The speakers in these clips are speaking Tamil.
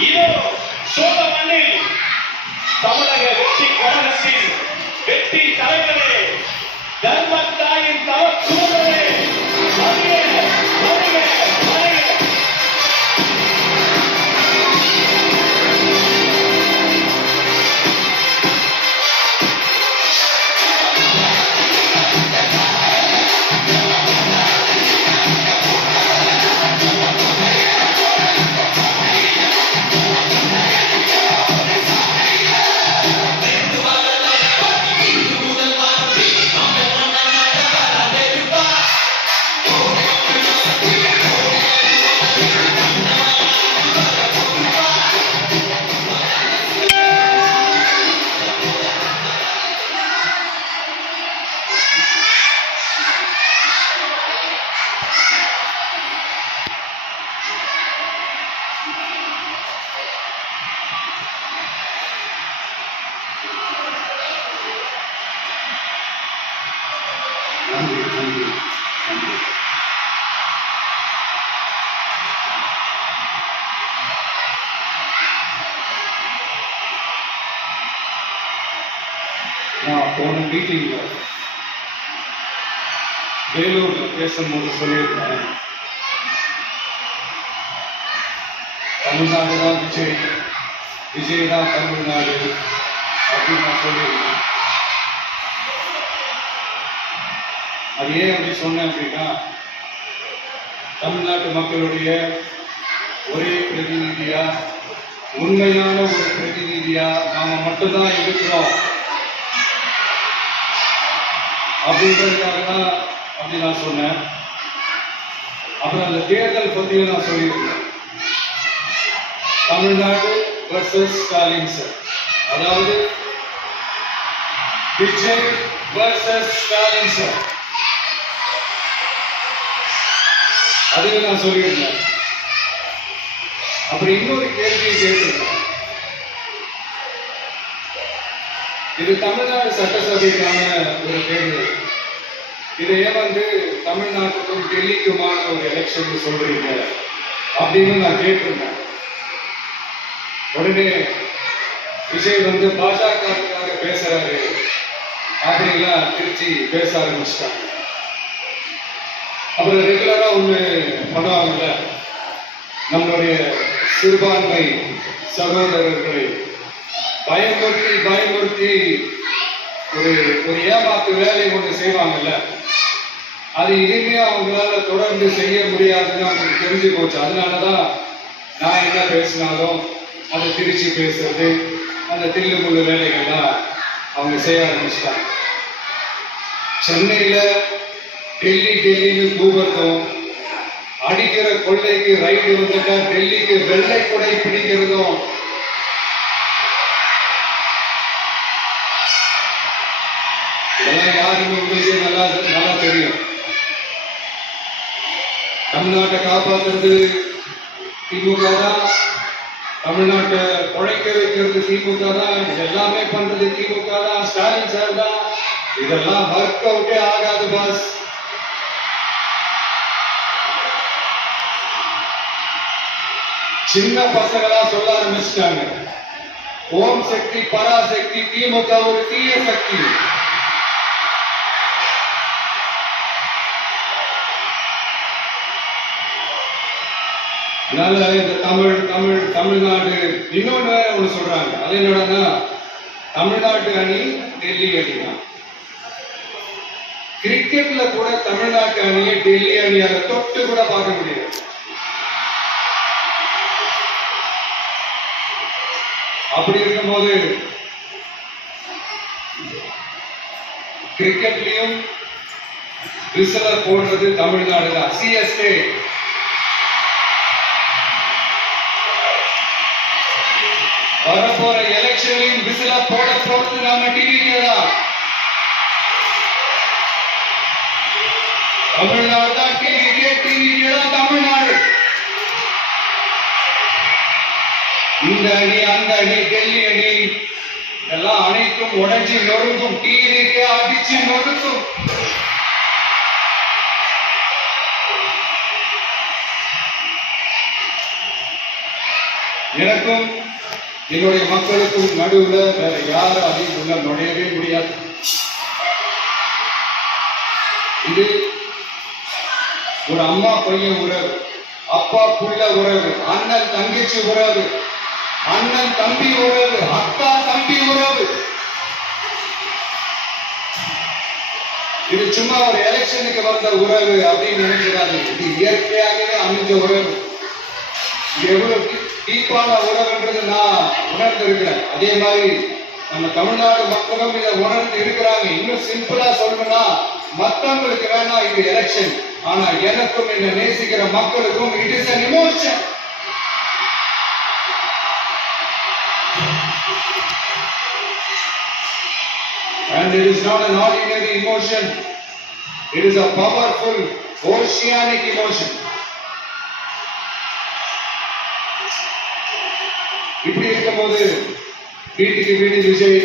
இதோ சோழ மண்ணில் தமிழக வெற்றி கழகத்தின் வெற்றி தலைவரே, தர்மத்தாயின் தவத்தூரே, வருக வருக வருக. நான் போன மீட்டிங்ல வேலூர்ல பேசும்போது சொல்லியிருந்தேன், தமிழ்நாடு தான் விஜய், விஜய் தான் தமிழ்நாடு அப்படின்னு நான் சொல்லியிருந்தேன். அது ஏன் அப்படி சொன்னேன் அப்படின்னா, தமிழ்நாட்டு மக்களுடைய ஒரே பிரதிநிதியா, உண்மையான ஒரு பிரதிநிதியா நாம மட்டும்தான் இருக்கிறோம் அப்படின்றதுக்காக தான் அப்படி நான் சொன்னேன். அப்புறம் அந்த தேர்தல் பத்தியும் நான் சொல்லியிருக்கேன். தமிழ்நாடு வர்சஸ் ஸ்டாலின் சார், அதாவது விஜய் வர்சஸ் ஸ்டாலின் சார், அதையும் நான் சொல்லியிருந்தேன். அப்புறம் இன்னொரு கேள்வியை கேட்டிருக்கேன். இது தமிழ்நாடு சட்டசபைக்கான ஒரு தேர்தல். இதை ஏன் தமிழ்நாட்டுக்கும் டெல்லிக்குமான ஒரு எலெக்ஷன் சொல்றீங்க அப்படின்னு நான் கேட்டிருந்தேன். உடனே விஜய் பாஜகவுக்காக பேசுறாரு அப்படின்லாம் திருச்சி பேச ஆரம்பிச்சிட்டாங்க. அப்புறம் ரெகுலரா ஒண்ணு பண்ணுவாங்கல்ல, நம்மளுடைய சிறுபான்மை சகோதரர்களை பயமுறுத்தி பயமுறுத்தி ஒரு ஏமாத்து வேலை ஒன்று செய்வாங்கல்ல, அது இனிமே அவங்களால தொடர்ந்து செய்ய முடியாதுன்னு அவங்களுக்கு தெரிஞ்சு போச்சு. அதனாலதான் நான் என்ன பேசினாலும் அதை திருச்சி பேசுறது, அந்த தில்லுமுள்ளு வேலைகள்லாம் அவங்க செய்ய ஆரம்பிச்சிட்டாங்க. சென்னையில டெல்லின்னு கூப்பிடுறதும், அடிக்கிற கொள்ளைக்கு ரைடு வந்துட்டா டெல்லிக்கு வெள்ளை கொடை பிடிக்கிறதும், இதெல்லாம் யாருன்னு உங்களுக்கு நல்லா தெரியும். தமிழ்நாட்டை காப்பாற்றுறது திமுக தான், தமிழ்நாட்டை உழைக்க வைக்கிறது திமுக தான், இதெல்லாமே பண்றது திமுக தான், ஸ்டாலின் சார் தான். இதெல்லாம் ஒர்க் அவுட்டே ஆகாது பாஸ். சின்ன பசங்களா சொல்ல ஆரம்பிச்சிட்டாங்க, ஓம் சக்தி பராசக்தி, திமுக ஒரு தீய சக்தி. அதனால இந்த தமிழ்நாடு இன்னொன்னு ஒண்ணு சொல்றாங்க. அது என்னன்னா, தமிழ்நாட்டு அணி டெல்லி அணி தான். கிரிக்கெட்ல கூட தமிழ்நாட்டு அணியை டெல்லி அணியால தொட்டு கூட பார்க்க முடியாது. அப்படி இருக்கும்போது கிரிக்கெட்லயும் விசிலர் போடுறது தமிழ்நாடு தான். சிஎஸ்கே வரப்போற எலெக்ஷன்லையும் விசில போட போறது நம்ம டிவிகே தான். தமிழ்நாடு தான் டிவிகே தான் தமிழ்நாடு. இந்த அணி அந்த அணி டெல்லி அணி இதெல்லாம் அனைத்தும் உடைஞ்சி நொறுங்கும். டிவிகே அடிச்சு நொறுக்கும். எனக்கும் என்னுடைய மக்களுக்கும் நடுவுல வேற யாரும் அதில் உள்ள நுழையவே முடியாது. இது ஒரு அம்மா பையன் உறவு, அப்பா புள்ள உறவு, அண்ணன் தங்கச்சி உறவு, அண்ணன் தம்பி உறவு, அக்கா தம்பி உறவு. இது சும்மா ஒரு எலெக்ஷனுக்கு வந்த உறவு அப்படின்னு நினைக்கிறாரு. இது இயற்கையாகவே அமைஞ்ச உறவு. எவ்வளவு டீப்பான உறவுன்றது நான் உணர்ந்து இருக்கிறேன். அதே மாதிரி நம்ம தமிழ்நாடு மக்களும் இதை உணர்ந்து இருக்கிறாங்க. இன்னும் சிம்பிளா சொல்லணும்னா, மற்றவங்களுக்கு வேணா இது எலெக்ஷன், ஆனா எனக்கும் என்ன நேசிக்கிற மக்களுக்கும் it is an emotion. And it is not an ordinary emotion. It is a powerful oceanic emotion. இப்படி இருக்கும்போது வீட்டுக்கு வீடு விஜய்,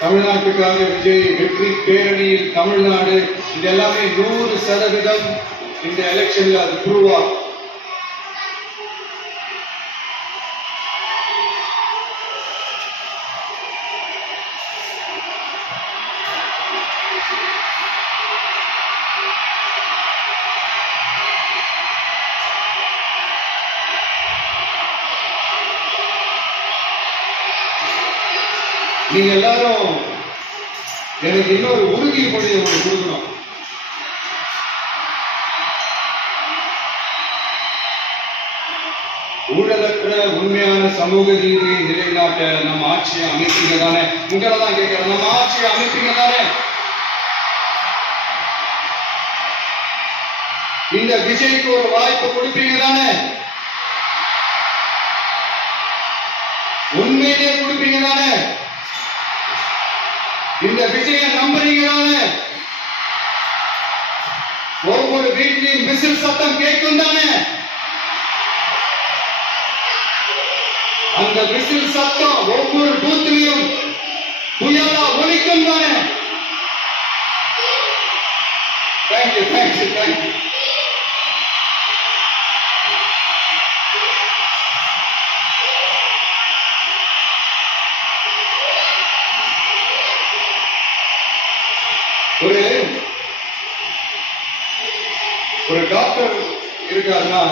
தமிழ்நாட்டுக்காக விஜய், வெற்றி பேரணியில் தமிழ்நாடு, இது எல்லாமே 100% இந்த எலெக்ஷன்ல அது ப்ரூவ் ஆகும். நீங்க எல்லாரும் எனக்கு இன்னொரு உறுதிமொழியை ஒன்று கொடுக்கணும். ஊழலற்ற உண்மையான சமூக நீதியை நிலைநாட்ட நம்ம ஆட்சியை அமைப்பீங்க தானே? உங்களை தான் கேட்கிறேன், நம்ம ஆட்சியை அமைப்பீங்க தானே? இந்த விஜய்க்கு ஒரு வாய்ப்பு கொடுப்பீங்க தானே? உண்மையிலேயே கொடுப்பீங்க தானே? இந்த விஜய நம்புறீங்க தானே? ஒவ்வொரு வீட்டிலையும் விசில் சத்தம் கேட்கும் தானே? அந்த விசில் சத்தம் ஒவ்வொரு பூத்திலையும் புயலா ஒலிக்கும் தானே? Thank you thank you thank you. ஒரு டாக்டர் இருக்காருன்னா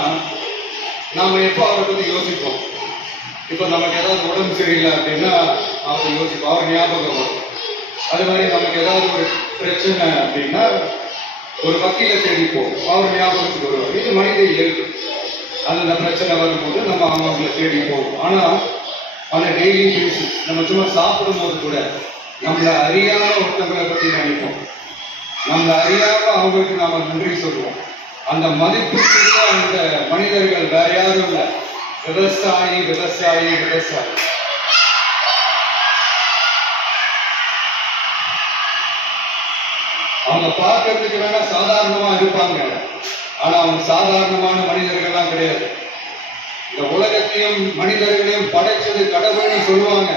நாம எப்போ அவரை பத்தி யோசிப்போம்? இப்ப நமக்கு ஏதாவது உடம்பு சரியில்லை அப்படின்னா அவர் யோசிப்போம், அவர் ஞாபகம் வரும். அது மாதிரி நமக்கு ஏதாவது ஒரு பிரச்சனை அப்படின்னா ஒரு வக்கீலை தேடிப்போம், அவர் ஞாபகத்துக்கு வருவார். இது மனித இயல்பு. அந்த பிரச்சனை வரும்போது நம்ம அவங்களை தேடி போவோம். ஆனா ஆன டெய்லி பேசிஸ் நம்ம சும்மா சாப்பிடும் போது கூட நம்மளை அறியாம ஒருத்தவங்களை பத்தி நினைப்போம், நம்மளை அறியாம அவங்களுக்கு நாம நன்றி சொல்லுவோம். அந்த மதிப்புக்குள்ள அந்த மனிதர்கள் வேற யாரும் இல்லை, விவசாயி விவசாயி விவசாயி. அவங்க பார்க்கறதுக்கு வேணா சாதாரணமா இருப்பாங்க, ஆனா அவங்க சாதாரணமான மனிதர்கள்லாம் கிடையாது. இந்த உலகத்தையும் மனிதர்களையும் படைச்சது கடவுள்னு சொல்லுவாங்க,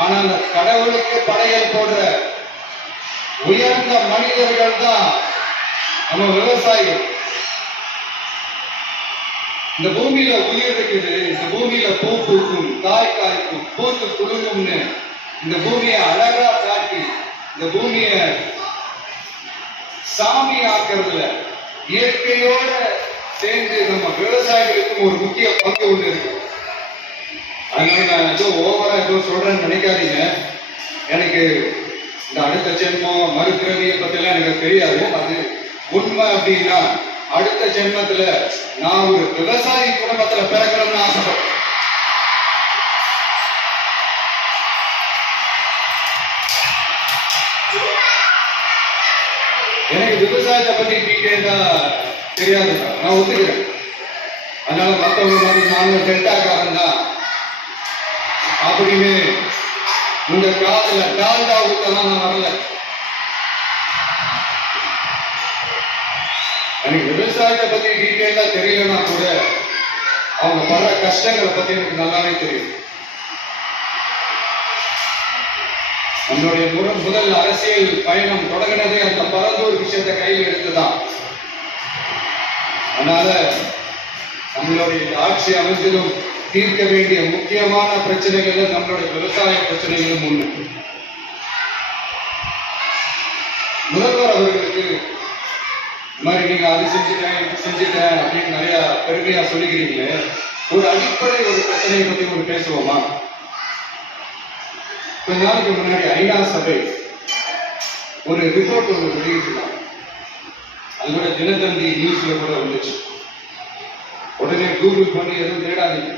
ஆனா அந்த கடவுளுக்கு படையல் போடுற உயர்ந்த மனிதர்கள் தான் நம்ம விவசாயிகள். இந்த பூமியில உயிர் இருக்குது, இந்த பூமியில பூ பூக்கும், காய் காய்க்கும், பூத்து குலுங்கும்னு இந்த பூமியை அழகா காட்டி இந்த பூமியை சாமி ஆக்குறதுல இயற்கையோட சேர்ந்து நம்ம விவசாயிகளுக்கும் ஒரு முக்கிய பங்கு ஒண்ணு இருக்கு. அதனால நான் ஏதோ ஓவரா ஏதோ சொல்றேன்னு நினைக்காதீங்க. எனக்கு இந்த அடுத்த ஜென்மம் மறுபிறவியை பத்திலாம் எனக்கு தெரியாது. அது உண்மை அப்படின்னா அடுத்த ஜென்மத்துல நான் ஒரு விவசாயி குடும்பத்துல பிறக்கணும்னு ஆசைப்படுறேன். எனக்கு விவசாயத்தை பத்தி டீட்டெயிலா தெரியாது, நான் ஒத்துக்கிறேன். அதனால மற்றவங்க மாதிரி நானும் டெல்டாக்காரன் தான் அப்படின்னு உங்க காதுல டால்டா ஊத்தலாம் நான் வரல. எனக்கு விவசாயத்தை பத்தி டீட்டெயிலா தெரியலன்னா கூட அவங்க படுற கஷ்டங்களை பத்தி எனக்கு நல்லாவே தெரியும். நம்மளுடைய முதல் அரசியல் பயணம் தொடங்கினதே அந்த பரந்தூர் விஷயத்தை கையில் எடுத்துதான். அதனால நம்மளுடைய ஆட்சி அமைஞ்சதும் தீர்க்க வேண்டிய முக்கியமான பிரச்சனைகள் நம்மளுடைய விவசாய பிரச்சனைகளும் ஒண்ணு. முதல்வர் அவர்களுக்கு இந்த மாதிரி நீங்க அது செஞ்சுட்டேன் இது செஞ்சுட்டேன் அப்படின்னு நிறைய பெருமையா சொல்லிக்கிறீங்களே, ஒரு அடிப்படை ஒரு பிரச்சனையை பத்தி ஒரு பேசுவோமா? கொஞ்ச நாளைக்கு முன்னாடி ஐநா சபை ஒரு ரிப்போர்ட் ஒன்று வெளியிட்டிருக்காங்க. அது கூட தினத்தந்தி நியூஸ்ல கூட வந்துச்சு. உடனே கூகுள் பண்ணி எதுவும் தேடாதீங்க,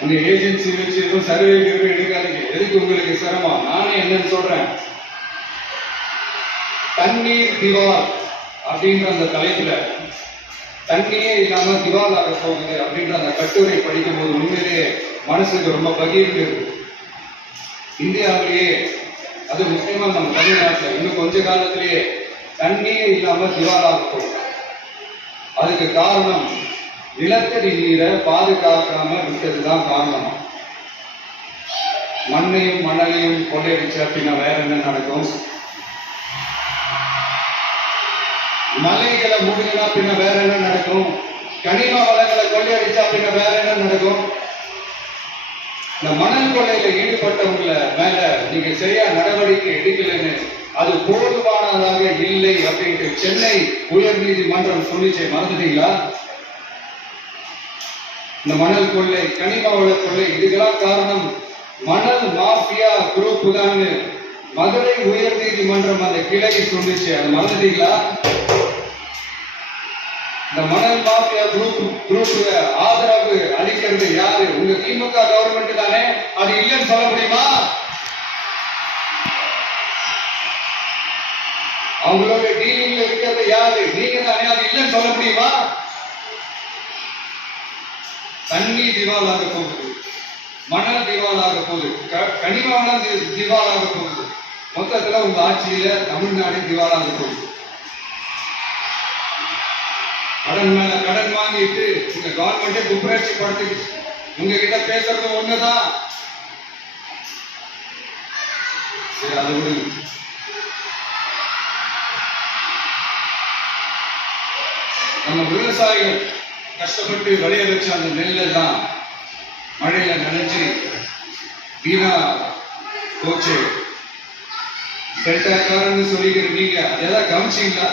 உங்க ஏஜென்சி வச்சு எதுவும் சர்வே எடுக்காதீங்க. எதுக்கு உங்களுக்கு சிரமம்? நானே என்னன்னு சொல்றேன். தண்ணீர் திவால் அப்படின்ற அந்த தலைப்புல தண்ணியே இல்லாம திவால் ஆக போகுது அப்படின்ற அந்த கட்டுரை படிக்கும் போது உண்மையிலேயே மனசுக்கு ரொம்ப பகிர்ந்து இருக்கு. இந்தியாவிலேயே அது முக்கியமா நம்ம தமிழ்நாட்டில் இன்னும் கொஞ்ச காலத்திலேயே தண்ணியே இல்லாம திவால் ஆக போகுது. அதுக்கு காரணம் நிலத்தடி நீரை பாதுகாக்காம விட்டதுதான் காரணம். மண்ணையும் மணலையும் கொள்ளையடிச்சு அப்படின்னா வேற என்ன நடக்கும்? மலைகளை மூடினா பின்ன வேற என்ன நடக்கும்? கனிம வளங்களை கொள்ளையடிச்சா பின்ன வேற என்ன நடக்கும்? இந்த மணல் கொள்ளையில ஈடுபட்டவங்கள மேல நீங்க சரியா நடவடிக்கை எடுக்கலன்னு அது போதுமானதாக இல்லை அப்படின்ட்டு சென்னை உயர் நீதிமன்றம் சொல்லிச்சே, மறந்துட்டீங்களா? இந்த மணல் கொள்ளை, கனிம வள கொள்ளை, இதுக்கெல்லாம் காரணம் மணல் மாஃபியா குரூப் தான் மதுரை உயர் நீதிமன்றம் அந்த கிளை சொல்லிச்சு. அதை மறந்துட்டீங்களா? இந்த மணல் மாஃபியா குரூப் ஆதரவு அளிக்கிறது யாரு? உங்க திமுக கவர்மெண்ட் தானே. அது இல்லைன்னு சொல்ல முடியுமா? அவங்களோட டீலிங்ல இருக்கிறது யாரு? நீங்க தானே. அது இல்லைன்னு சொல்ல முடியுமா? தண்ணி திவாலாக போகுது, மணல் திவாலாக போகுது, கனிம வளம் திவாலாக போகுது. மொத்தத்துல உங்க ஆட்சியில தமிழ்நாடு திவாலாக போகுது. கடன் மேல கடன் வாங்கிட்டு உங்க கவர்மெண்டே குப்புரட்சி படுத்திக்கிச்சு. உங்ககிட்ட பேசுறது ஒண்ணுதான். சரி, அது ஒரு நம்ம விவசாயிகள் கஷ்டப்பட்டு விளைய வச்ச அந்த நெல்லை தான் மழையில நினைச்சு வீணா போச்சு. டெல்டாக்காரன்னு சொல்லிக்கிற நீங்க அதெல்லாம் கவனிச்சீங்களா?